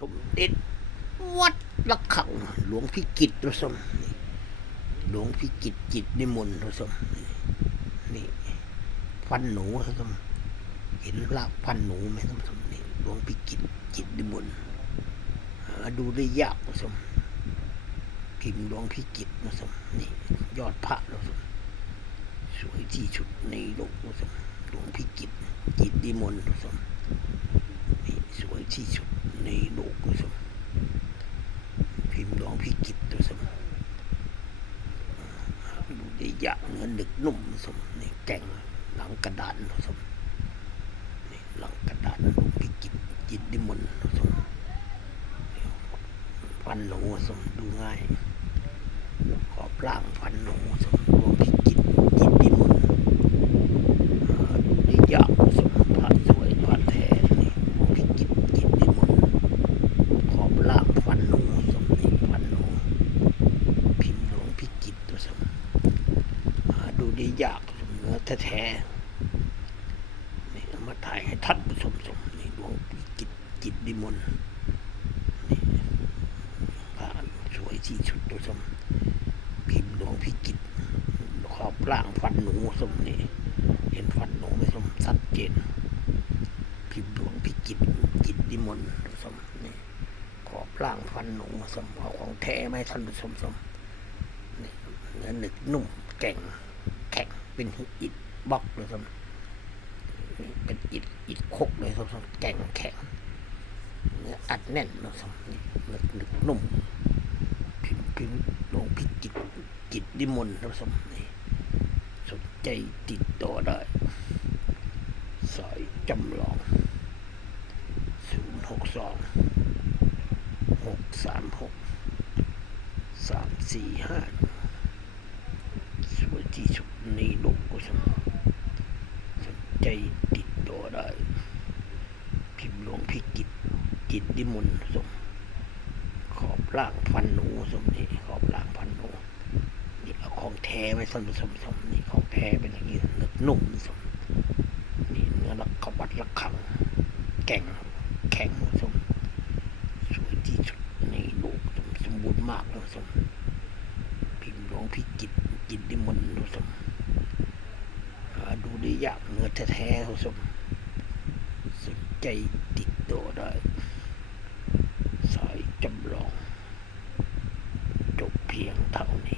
สมเด็จวัดละขังหลวงพิกิตรสมหลวงพิกิตจิตนิมนต์รสมนี่ฟันหนูรสมเห็นละฟันหนูไหมท่านผู้ชมนี่หลวงพิกิตจิตนิมนต์หาดูได้ยากรสมพิมพ์หลวงพิกิตรสมนี่ยอดพระรสมสวยที่สุดในโลกรสมหลวงพิกิตจิตนิมนต์รสมนี่สวยที่สุด ในโลกตัวสมพิมพ์หลวงพิกิตตัวสมดูได้ยากเนื้อหนึกนุ่มตัวสมนี่แก่งหลังกระดานตัวสมนี่หลังกระดานหลงพิกิตจิตดิมนตัวสมฟันหนูตัวสมดูง่ายขอบล่างฟันหนูตัวสมหลวงพิกิตจิตดิมนต์ ดูได้ยากสมพระสวยพระแท้นี่พิจิตรจิตดิมนต์ขอบล่างฟันหนูสมนี่ฟันหนูพิมพ์หลวงพิจิตรตัวสมหาดูได้ยากเนื้อแท้ๆนี่เอามาถ่ายให้ท่านผู้ชมสมนี่หลวงพิจิตรจิตดิมนนี่พระสวยที่สุดตัวสมพิมพ์หลวงพิจิตรขอบล่างฟันหนูสมนี่เห็นฟันหนูไม่สมชัดเจนพิมพ์ดวงพิจิตรจิตดิมนต์สมนี่ขอบล่างฟันหนูสมเอาของแท้ไหมท่านผู้ชมสมนี่เนื้อหนึกนุ่มแก่ง เป็นอิฐบล็อกเลยสมนี่เป็นอิฐอิฐคกเลยสมสมแก่งแข็งเนื้ออัดแน่นนะสมนี่หนึกหนึกนุ่มพิมพ์พิมพ์ดวงพิจิตจิตดิมนต์ท่านผู้ชมนี่สนใจติดต่อได้สายจำลอง 0 6 2 6 3 6 3 4 5สวยที่สุด ในโลกก็สมสนใจติดต่อได้ พิมพ์หลวงพิกิตจิตดิมนสม ขอบล่างฟันหนูสมนี่ขอบล่างฟันหนูนี่เอาของแท้ไว้ส่วนผสมสมนี่ของแท้เป็นอย่างนี้นึกนุ่มสมนี่เนื้อละขวัดละขังแก่งแข็งสมสวยที่สุดในโลกสมสมบูรณ์มากเลยสมพิมพ์หลวงพิจิตจิตดิมนต์สม ดูได้ยากเนื้อแท้ๆสมสนใจติดต่อได้สายจำลอง จบเพียงเท่านี้